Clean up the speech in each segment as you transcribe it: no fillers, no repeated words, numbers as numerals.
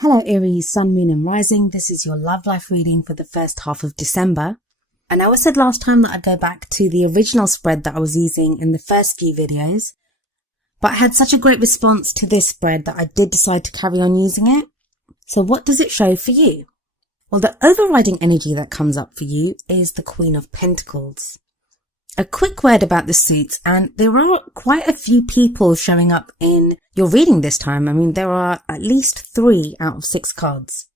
Hello Aries, Sun, Moon and Rising. This is your love life reading for the first half of December. I know I said last time that I'd go back to the original spread that I was using in the first few videos, but I had such a great response to this spread that I did decide to carry on using it. So what does it show for you? Well, the overriding energy that comes up for you is the Queen of Pentacles. A quick word about the suits, and there are quite a few people showing up in your reading this time. I mean, there are at least 3 out of 6 cards.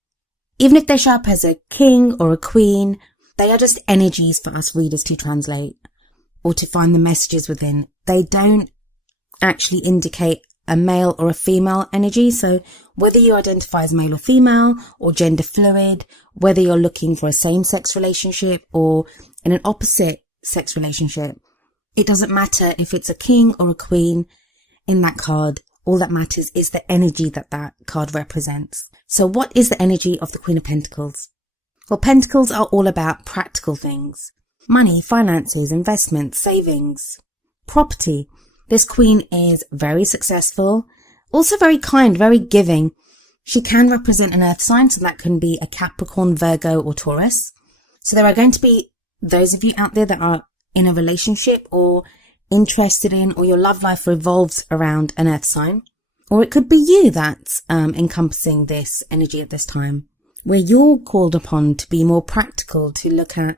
Even if they show up as a king or a queen, they are just energies for us readers to translate or to find the messages within. They don't actually indicate a male or a female energy. So whether you identify as male or female or gender fluid, whether you're looking for a same-sex relationship or in an opposite sex relationship, it doesn't matter if it's a king or a queen in that card. All that matters is the energy that that card represents. So what is the energy of the Queen of Pentacles? Well, Pentacles are all about practical things. Money, finances, investments, savings, property. This queen is very successful, also very kind, very giving. She can represent an earth sign, so that can be a Capricorn, Virgo or Taurus. So there are going to be those of you out there that are in a relationship or interested in, or your love life revolves around an earth sign. Or it could be you that's encompassing this energy at this time, where you're called upon to be more practical, to look at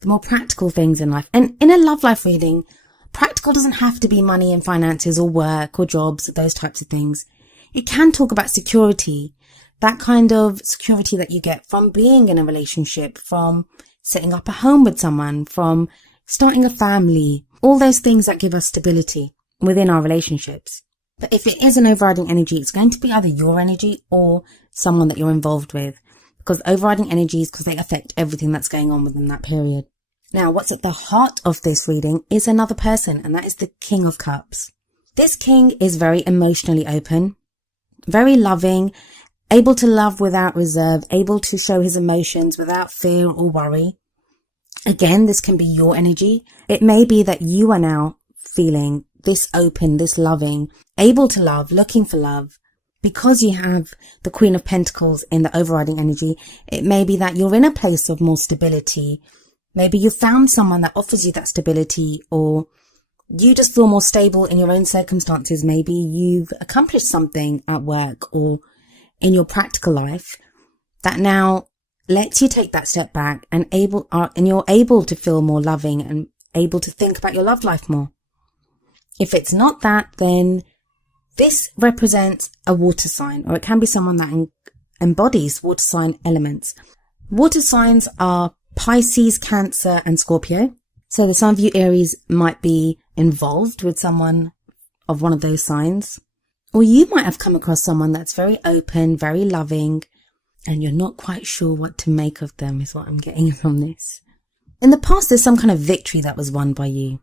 the more practical things in life. And in a love life reading, practical doesn't have to be money and finances or work or jobs, those types of things. It can talk about security, that kind of security that you get from being in a relationship, from setting up a home with someone, from starting a family, all those things that give us stability within our relationships. But if it is an overriding energy, it's going to be either your energy or someone that you're involved with, because overriding energies, because they affect everything that's going on within that period. Now, what's at the heart of this reading is another person, and that is the King of Cups. This king is very emotionally open, very loving, able to love without reserve, able to show his emotions without fear or worry. Again, this can be your energy. It may be that you are now feeling this open, this loving, able to love, looking for love. Because you have the Queen of Pentacles in the overriding energy, it may be that you're in a place of more stability. Maybe you found someone that offers you that stability, or you just feel more stable in your own circumstances. Maybe you've accomplished something at work or in your practical life that now lets you take that step back and you're able to feel more loving and able to think about your love life more. If it's not that, then this represents a water sign, or it can be someone that embodies water sign elements. Water signs are Pisces, Cancer and Scorpio. So some of you Aries might be involved with someone of one of those signs. Or you might have come across someone that's very open, very loving, and you're not quite sure what to make of them, is what I'm getting from this. In the past, there's some kind of victory that was won by you.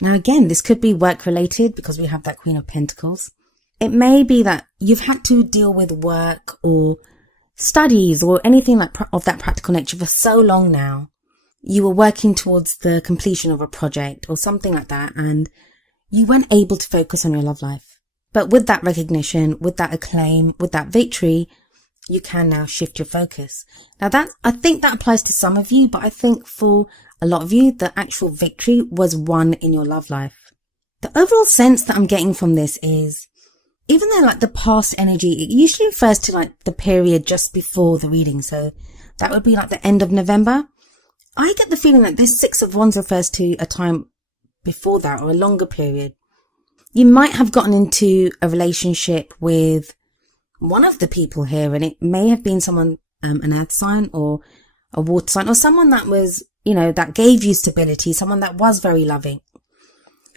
Now again, this could be work related because we have that Queen of Pentacles. It may be that you've had to deal with work or studies or anything like of that practical nature for so long now. You were working towards the completion of a project or something like that, and you weren't able to focus on your love life. But with that recognition, with that acclaim, with that victory, you can now shift your focus. Now I think that applies to some of you, but I think for a lot of you, the actual victory was won in your love life. The overall sense that I'm getting from this is, even though like the past energy, it usually refers to like the period just before the reading. So that would be like the end of November. I get the feeling that this 6 of Wands refers to a time before that, or a longer period. You might have gotten into a relationship with one of the people here, and it may have been someone, an earth sign or a water sign, or someone that was, that gave you stability, someone that was very loving.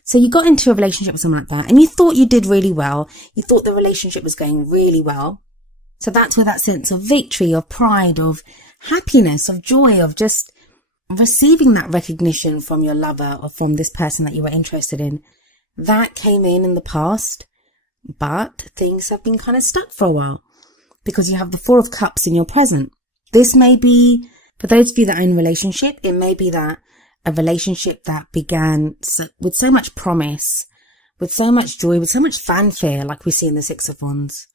So you got into a relationship with someone like that, and you thought you did really well. You thought the relationship was going really well. So that's where that sense of victory, of pride, of happiness, of joy, of just receiving that recognition from your lover or from this person that you were interested in, that came in the past. But things have been kind of stuck for a while because you have the 4 of Cups in your present. This may be, for those of you that are in a relationship, it may be that a relationship that began with so much promise, with so much joy, with so much fanfare, like we see in the 6 of Wands.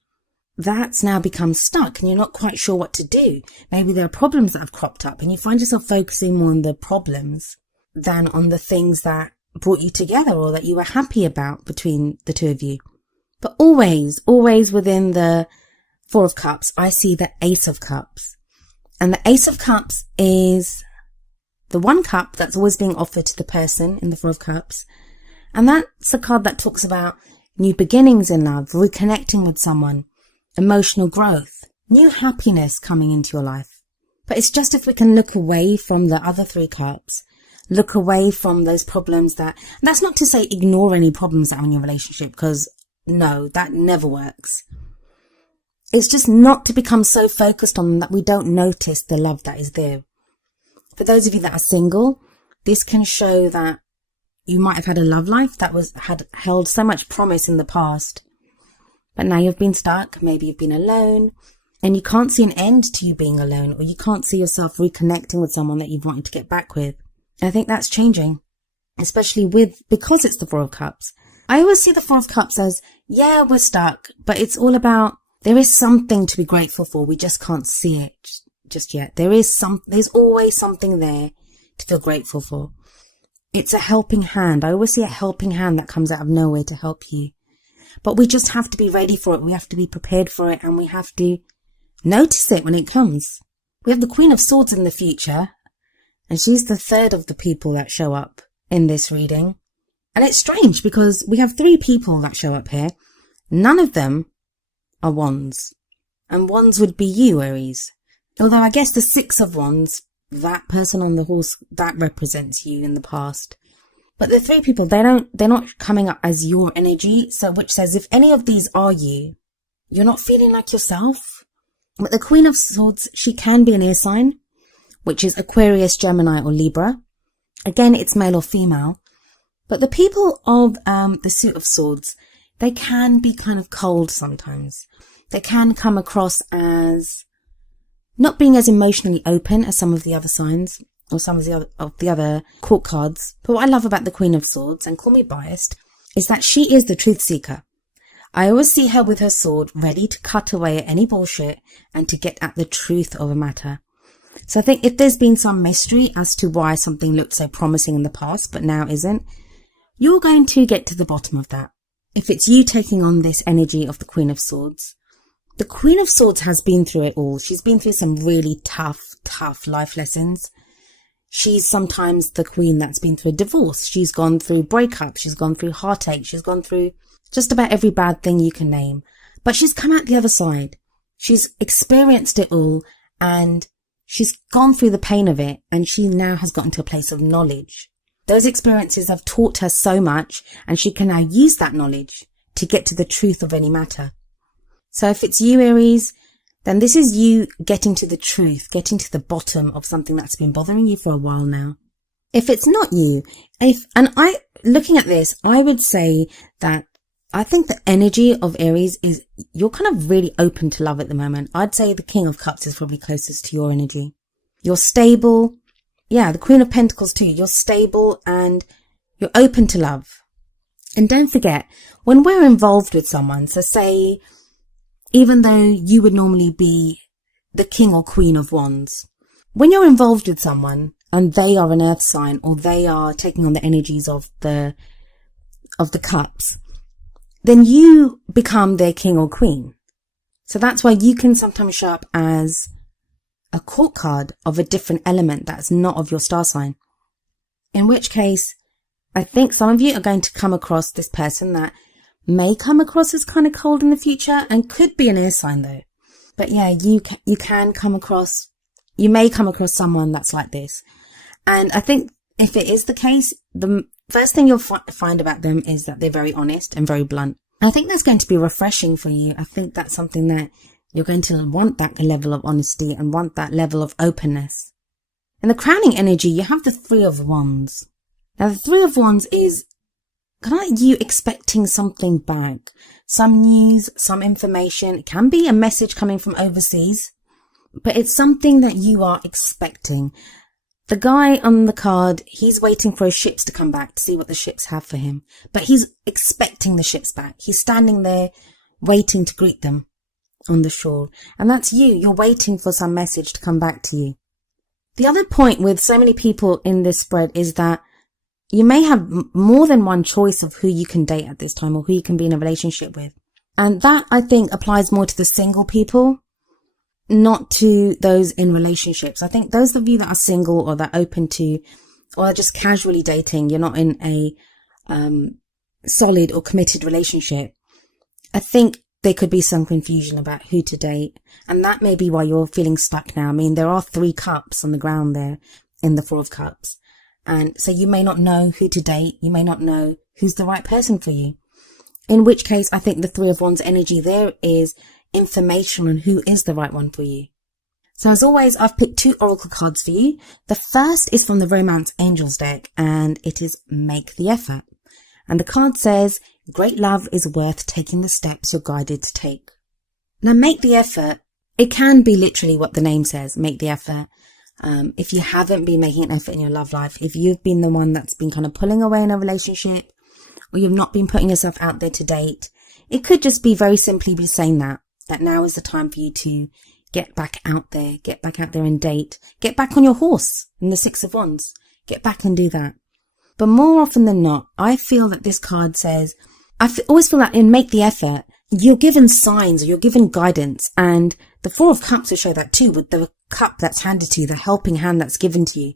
that's now become stuck and you're not quite sure what to do. Maybe there are problems that have cropped up and you find yourself focusing more on the problems than on the things that brought you together or that you were happy about between the two of you. But always within the Four of Cups, I see the Ace of Cups. And the Ace of Cups is the one cup that's always being offered to the person in the Four of Cups. And that's a card that talks about new beginnings in love, reconnecting with someone, emotional growth, new happiness coming into your life. But it's just if we can look away from the other three cups, look away from those problems that's not to say ignore any problems that are in your relationship, because no, that never works. It's just not to become so focused on them that we don't notice the love that is there. For those of you that are single, this can show that you might have had a love life that had held so much promise in the past, but now you've been stuck. Maybe you've been alone and you can't see an end to you being alone, or you can't see yourself reconnecting with someone that you've wanted to get back with. I think that's changing, especially because it's the Four of Cups. I always see the Four of Cups as, yeah, we're stuck, but it's all about, there is something to be grateful for. We just can't see it just yet. There's always something there to feel grateful for. It's a helping hand. I always see a helping hand that comes out of nowhere to help you. But we just have to be ready for it. We have to be prepared for it, and we have to notice it when it comes. We have the Queen of Swords in the future, and she's the third of the people that show up in this reading. And it's strange because we have three people that show up here. None of them are Wands. And Wands would be you, Aries. Although I guess the Six of Wands, that person on the horse, that represents you in the past. But the three people, they're not coming up as your energy. So which says if any of these are you, you're not feeling like yourself. But the Queen of Swords, she can be an air sign, which is Aquarius, Gemini or Libra. Again, it's male or female. But the people of the Suit of Swords, they can be kind of cold sometimes. They can come across as not being as emotionally open as some of the other signs or some of the other court cards. But what I love about the Queen of Swords, and call me biased, is that she is the truth seeker. I always see her with her sword ready to cut away at any bullshit and to get at the truth of a matter. So I think if there's been some mystery as to why something looked so promising in the past but now isn't, you're going to get to the bottom of that. If it's you taking on this energy of the Queen of Swords. The Queen of Swords has been through it all. She's been through some really tough life lessons. She's sometimes the queen that's been through a divorce. She's gone through breakups. She's gone through heartache. She's gone through just about every bad thing you can name. But she's come out the other side. She's experienced it all and she's gone through the pain of it, and she now has gotten to a place of knowledge. Those experiences have taught her so much, and she can now use that knowledge to get to the truth of any matter. So if it's you, Aries, then this is you getting to the truth, getting to the bottom of something that's been bothering you for a while now. If it's not you, looking at this, I would say that I think the energy of Aries is you're kind of really open to love at the moment. I'd say the King of Cups is probably closest to your energy. You're stable. Yeah, the Queen of Pentacles too. You're stable and you're open to love. And don't forget, when we're involved with someone, so say, even though you would normally be the King or Queen of Wands, when you're involved with someone and they are an earth sign or they are taking on the energies of the cups, then you become their king or queen. So that's why you can sometimes show up as a court card of a different element that's not of your star sign. In which case, I think some of you are going to come across this person that may come across as kind of cold in the future and could be an air sign though. But yeah, you may come across someone that's like this. And I think if it is the case, the first thing you'll find about them is that they're very honest and very blunt. I think that's going to be refreshing for you. I think that's something that you're going to want, that level of honesty and want that level of openness. In the crowning energy, you have the Three of Wands. Now, the Three of Wands is kind of you expecting something back. Some news, some information. It can be a message coming from overseas, but it's something that you are expecting. The guy on the card, he's waiting for his ships to come back to see what the ships have for him. But he's expecting the ships back. He's standing there waiting to greet them. on the shore. And that's you. You're waiting for some message to come back to you. The other point with so many people in this spread is that you may have more than one choice of who you can date at this time or who you can be in a relationship with. And that, I think, applies more to the single people, not to those in relationships. I think those of you that are single or that are open to, or are just casually dating, you're not in a solid or committed relationship, I think there could be some confusion about who to date. And that may be why you're feeling stuck now. I mean, there are 3 cups on the ground there in the 4 of cups. And so you may not know who to date. You may not know who's the right person for you. In which case, I think the 3 of Wands energy there is information on who is the right one for you. So as always, I've picked 2 oracle cards for you. The first is from the Romance Angels deck, and it is Make the Effort. And the card says, great love is worth taking the steps you're guided to take. Now, make the effort. It can be literally what the name says, make the effort. If you haven't been making an effort in your love life, if you've been the one that's been kind of pulling away in a relationship, or you've not been putting yourself out there to date, it could just be very simply be saying that now is the time for you to get back out there and date, get back on your horse in the 6 of Wands, get back and do that. But more often than not, I feel that this card says, always feel that in Make the Effort, you're given signs or you're given guidance. And the 4 of Cups will show that too, with the cup that's handed to you, the helping hand that's given to you.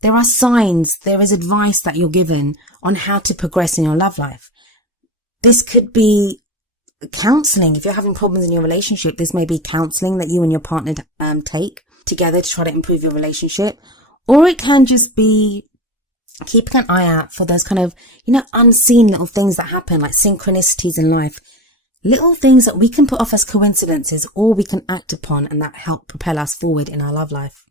There are signs, there is advice that you're given on how to progress in your love life. This could be counseling. If you're having problems in your relationship, this may be counseling that you and your partner take together to try to improve your relationship. Or it can just be keeping an eye out for those kind of, unseen little things that happen, like synchronicities in life. Little things that we can put off as coincidences or we can act upon, and that help propel us forward in our love life.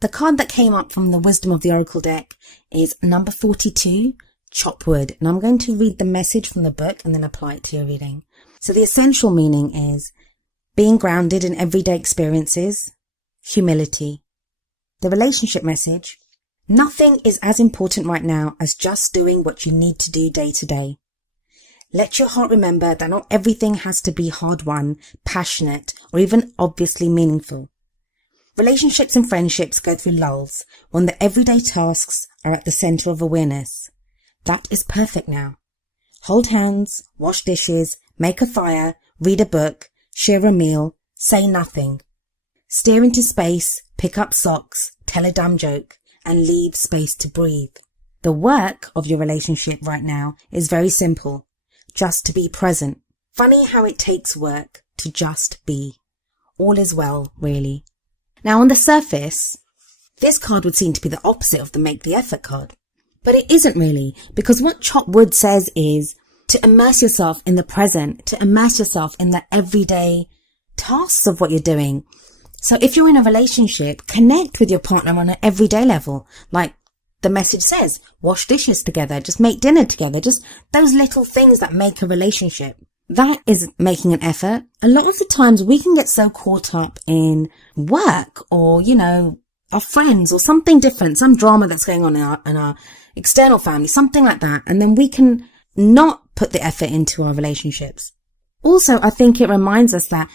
The card that came up from the Wisdom of the Oracle deck is number 42, Chop Wood. And I'm going to read the message from the book and then apply it to your reading. So the essential meaning is being grounded in everyday experiences, humility. The relationship message: nothing is as important right now as just doing what you need to do day to day. Let your heart remember that not everything has to be hard-won, passionate, or even obviously meaningful. Relationships and friendships go through lulls when the everyday tasks are at the center of awareness. That is perfect now. Hold hands, wash dishes, make a fire, read a book, share a meal, say nothing. Stare into space, pick up socks, tell a dumb joke, and leave space to breathe. The work of your relationship right now is very simple. Just to be present. Funny how it takes work to just be. All is well, really. Now, on the surface, this card would seem to be the opposite of the Make the Effort card. But it isn't really, because what Chop Wood says is to immerse yourself in the present, to immerse yourself in the everyday tasks of what you're doing. So if you're in a relationship, connect with your partner on an everyday level. Like the message says, wash dishes together, just make dinner together, just those little things that make a relationship. That is making an effort. A lot of the times we can get so caught up in work or, our friends or something different, some drama that's going on in our external family, something like that. And then we can not put the effort into our relationships. Also, I think it reminds us that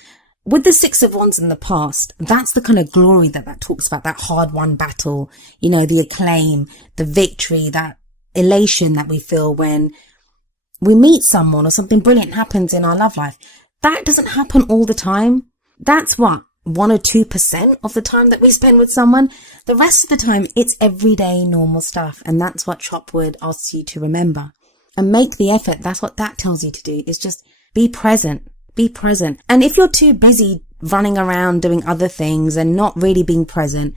with the 6 of Wands in the past, that's the kind of glory that talks about, that hard-won battle, the acclaim, the victory, that elation that we feel when we meet someone or something brilliant happens in our love life. That doesn't happen all the time. That's 1 or 2% of the time that we spend with someone. The rest of the time, it's everyday normal stuff. And that's what Chop Wood asks you to remember. And make the effort. That's what that tells you to do, is just be present. Be present. And if you're too busy running around doing other things and not really being present,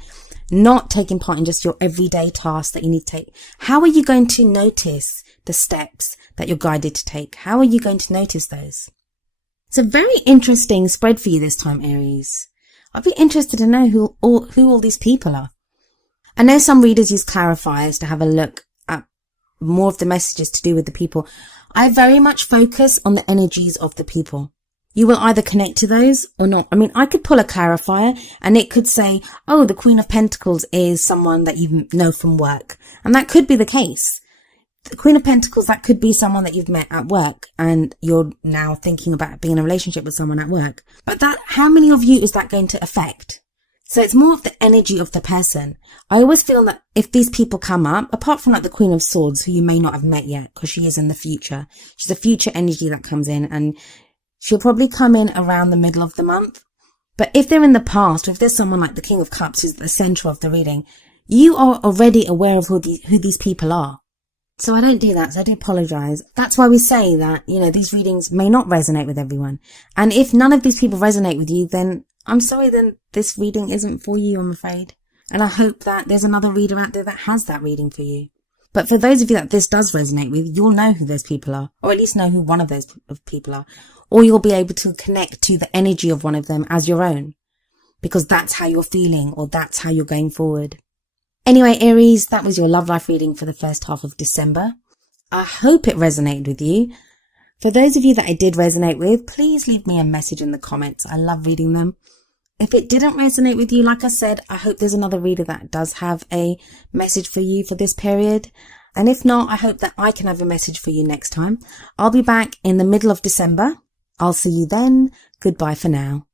not taking part in just your everyday tasks that you need to take, how are you going to notice the steps that you're guided to take? How are you going to notice those? It's a very interesting spread for you this time, Aries. I'd be interested to know who all these people are. I know some readers use clarifiers to have a look at more of the messages to do with the people. I very much focus on the energies of the people. You will either connect to those or not. I mean, I could pull a clarifier and it could say, oh, the Queen of Pentacles is someone that you know from work. And that could be the case. The Queen of Pentacles, that could be someone that you've met at work and you're now thinking about being in a relationship with someone at work. But how many of you is that going to affect? So it's more of the energy of the person. I always feel that if these people come up, apart from like the Queen of Swords, who you may not have met yet because she is in the future. She's a future energy that comes in, and she'll probably come in around the middle of the month. But if they're in the past, or if there's someone like the King of Cups who's at the center of the reading, you are already aware of who these people are. So I don't do that, so I do apologize. That's why we say that, these readings may not resonate with everyone. And if none of these people resonate with you, then I'm sorry, then this reading isn't for you, I'm afraid. And I hope that there's another reader out there that has that reading for you. But for those of you that this does resonate with, you'll know who those people are, or at least know who one of those people are. Or you'll be able to connect to the energy of one of them as your own, because that's how you're feeling, or that's how you're going forward. Anyway, Aries, that was your love life reading for the first half of December. I hope it resonated with you. For those of you that it did resonate with, please leave me a message in the comments. I love reading them. If it didn't resonate with you, like I said, I hope there's another reader that does have a message for you for this period. And if not, I hope that I can have a message for you next time. I'll be back in the middle of December. I'll see you then. Goodbye for now.